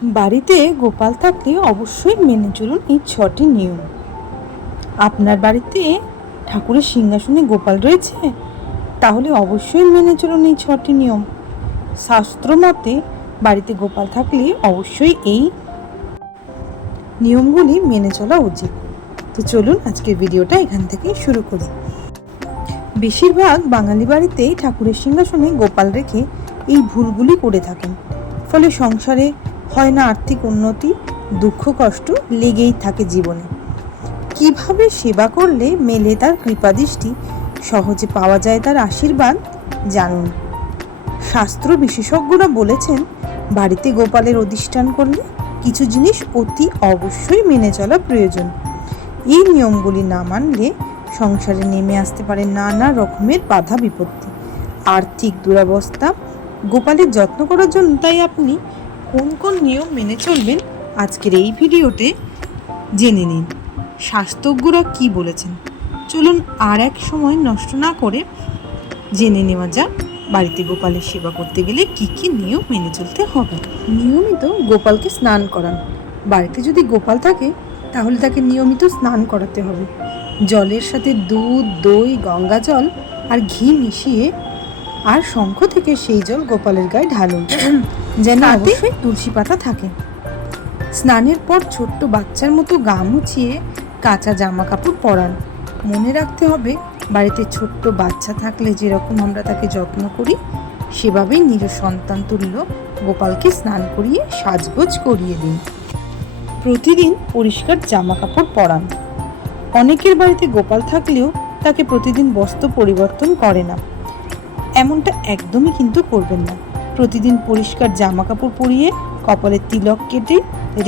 বাড়িতে গোপাল থাকলে অবশ্যই মেনে চলুন এই 6টি নিয়ম। আপনার বাড়িতে ঠাকুরের সিংহাসনে গোপাল রয়েছে, তাহলে অবশ্যই মেনে চলুন এই 6টি নিয়ম। শাস্ত্র মতে বাড়িতে গোপাল থাকলে অবশ্যই এই নিয়মগুলি মেনে চলা উচিত। তো চলুন আজকের ভিডিওটা এখান থেকে শুরু করি। বেশিরভাগ বাঙালি বাড়িতেই ঠাকুরের সিংহাসনে গোপাল রেখে এই ভুলগুলি করে থাকেন। ফলে সংসারে হয় না আর্থিক উন্নতি, দুঃখ কষ্ট লেগেই থাকে জীবনে। কিভাবে সেবা করলে মেলে তার কৃপাদৃষ্টি, সহজে পাওয়া যায় তার আশীর্বাদ, জানুন। শাস্ত্র বিশেষজ্ঞরা বলেছেন, বাড়িতে গোপালের অধিষ্ঠান করলে কিছু জিনিস অতি অবশ্যই মেনে চলা প্রয়োজন। এই নিয়মগুলি না মানলে সংসারে নেমে আসতে পারে নানা রকমের বাধা বিপত্তি, আর্থিক দুরবস্থা। গোপালের যত্ন করার জন্য তাই আপনি কোন কোন নিয়ম মেনে চলবেন আজকের এই ভিডিওতে জেনে নিন। শাস্ত্রজ্ঞরা কি বলেছেন, চলুন আর এক সময় নষ্ট না করে জেনে নেওয়া যাক বাড়িতে গোপালের সেবা করতে গেলে কি কি নিয়ম মেনে চলতে হবে। নিয়মিত গোপালকে স্নান করান। বাড়িতে যদি গোপাল থাকে তাহলে তাকে নিয়মিত স্নান করাতে হবে। জলের সাথে দুধ, দই, গঙ্গা জল আর ঘি মিশিয়ে আর শঙ্খ থেকে সেই জল গোপালের গায়ে ঢালুন, যেন অবশ্যই তুলসী পাতা থাকে। স্নানের পর ছোট্ট বাচ্চার মতো গা মুছিয়ে কাঁচা জামা কাপড় পরান। মনে রাখতে হবে, বাড়িতে ছোট্ট বাচ্চা থাকলে যেরকম আমরা তাকে যত্ন করি, সেভাবেই নিজ সন্তান তুল্য গোপালকে স্নান করিয়ে সাজগোজ করিয়ে দিন। প্রতিদিন পরিষ্কার জামা কাপড় পরান। অনেকের বাড়িতে গোপাল থাকলেও তাকে প্রতিদিন বস্ত্র পরিবর্তন করে না, এমনটা একদমই কিন্তু করবেন না। প্রতিদিন পরিষ্কার জামা কাপড় পরিয়ে কপালে তিলক কেটে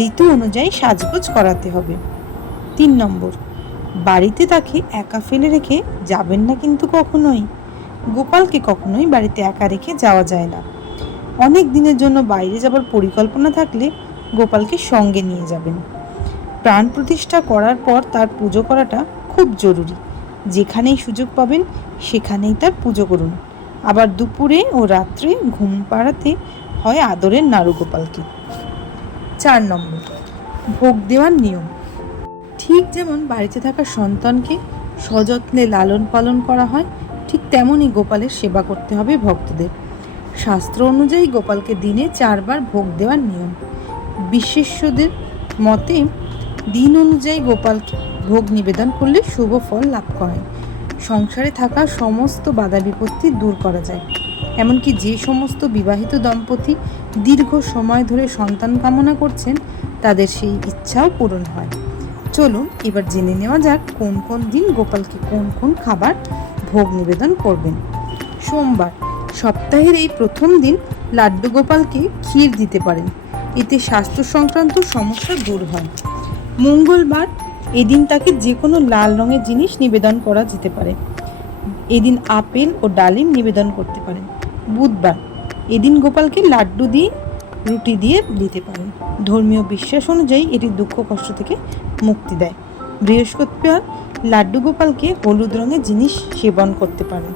ঋতু অনুযায়ী সাজগোজ করাতে হবে। 3 নম্বর, বাড়িতে তাকে একা ফেলে রেখে যাবেন না কিন্তু কখনোই। গোপালকে কখনোই বাড়িতে একা রেখে যাওয়া যায় না। অনেক দিনের জন্য বাইরে যাবার পরিকল্পনা থাকলে গোপালকে সঙ্গে নিয়ে যাবেন। প্রাণ প্রতিষ্ঠা করার পর তার পুজো করাটা খুব জরুরি। যেখানেই সুযোগ পাবেন সেখানেই তার পুজো করুন। আবার দুপুরে ও রাত্রে ঘুম পাড়াতে হয় আদরের নাড়ু গোপালকে। 4 নম্বর, ভোগ দেওয়ার নিয়ম। ঠিক যেমন বাড়িতে থাকা সন্তানকে সযত্নে লালন পালন করা হয়, ঠিক তেমনই গোপালের সেবা করতে হবে ভক্তদের। শাস্ত্র অনুযায়ী গোপালকে দিনে 4 বার ভোগ দেওয়ার নিয়ম। বিশেষজ্ঞদের মতে দিন অনুযায়ী গোপালকে ভোগ নিবেদন করলে শুভ ফল লাভ হয়। সংসারে থাকা সমস্ত বাধা বিপত্তি দূর করা যায়। এমনকি যে সমস্ত বিবাহিত দম্পতি দীর্ঘ সময় ধরে সন্তান কামনা করছেন, তাদের সেই ইচ্ছাও পূরণ হয়। চলুন এবার জেনে নেওয়া যাক কোন কোন দিন গোপালকে কোন কোন খাবার ভোগ নিবেদন করবেন। সোমবার, সপ্তাহের এই প্রথম দিন লাড্ডু গোপালকে ক্ষীর দিতে পারেন, এতে স্বাস্থ্য সংক্রান্ত সমস্যা দূর হয়। মঙ্গলবার, এদিন তাকে যে কোনো লাল রঙের জিনিস নিবেদন করা যেতে পারে। এদিন আপেল ও ডালিম নিবেদন করতে পারেন। বুধবার, এদিন গোপালকে লাড্ডু দিয়ে রুটি দিয়ে দিতে পারেন। ধর্মীয় বিশ্বাস অনুযায়ী এটি দুঃখ কষ্ট থেকে মুক্তি দেয়। বৃহস্পতিবার, লাড্ডু গোপালকে হলুদ রঙের জিনিস সেবন করতে পারেন,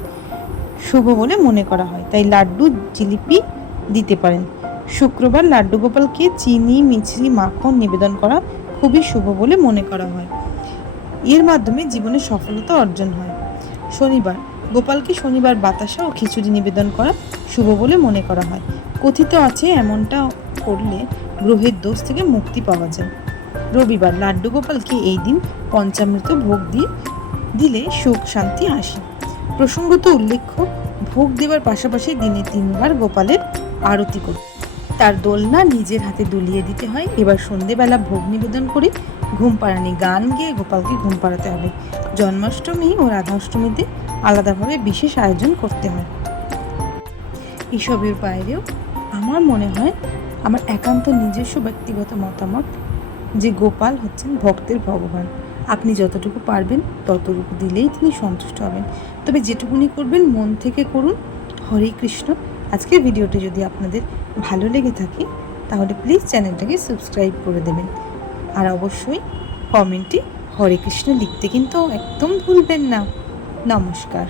শুভ বলে মনে করা হয়, তাই লাড্ডু জিলিপি দিতে পারেন। শুক্রবার, লাড্ডু গোপালকে চিনি, মিছরি, মাখন নিবেদন করা খুবই শুভ বলে মনে করা হয়। এর মাধ্যমে জীবনে সফলতা অর্জন হয়। শনিবার, গোপালকে শনিবার বাতাসা ও খিচুড়ি নিবেদন করা শুভ বলে মনে করা হয়। কথিত আছে এমনটা করলে গ্রহের দোষ থেকে মুক্তি পাওয়া যায়। রবিবার, লাড্ডু গোপালকে এই দিন পঞ্চামৃত ভোগ দিলে সুখ শান্তি আসে। প্রসঙ্গত উল্লেখ্য, ভোগ দেওয়ার পাশাপাশি দিনে 3 বার গোপালের আরতি করতে, তার দোলনা নিজের হাতে দুলিয়ে দিতে হয়। এবার সন্ধেবেলা ভোগ নিবেদন করে ঘুম পাড়ানি গান গেয়ে গোপালকে ঘুম পাড়াতে হবে। জন্মাষ্টমী ও রাধাষ্টমীতে আলাদাভাবে বিশেষ আয়োজন করতে হয়। এসবের বাইরেও আমার মনে হয়, আমার একান্ত নিজস্ব ব্যক্তিগত মতামত, যে গোপাল হচ্ছেন ভক্তের ভগবান। আপনি যতটুকু পারবেন ততটুকু দিলেই তিনি সন্তুষ্ট হবেন। তবে যেটুকুনি করবেন মন থেকে করুন। হরে কৃষ্ণ। আজকের ভিডিওটি যদি আপনাদের ভালো লেগে থাকে তাহলে প্লিজ চ্যানেলটাকে সাবস্ক্রাইব করে দেবেন। আর অবশ্যই কমেন্টে হরে কৃষ্ণ লিখতে কিন্তু একদম ভুলবেন না। নমস্কার।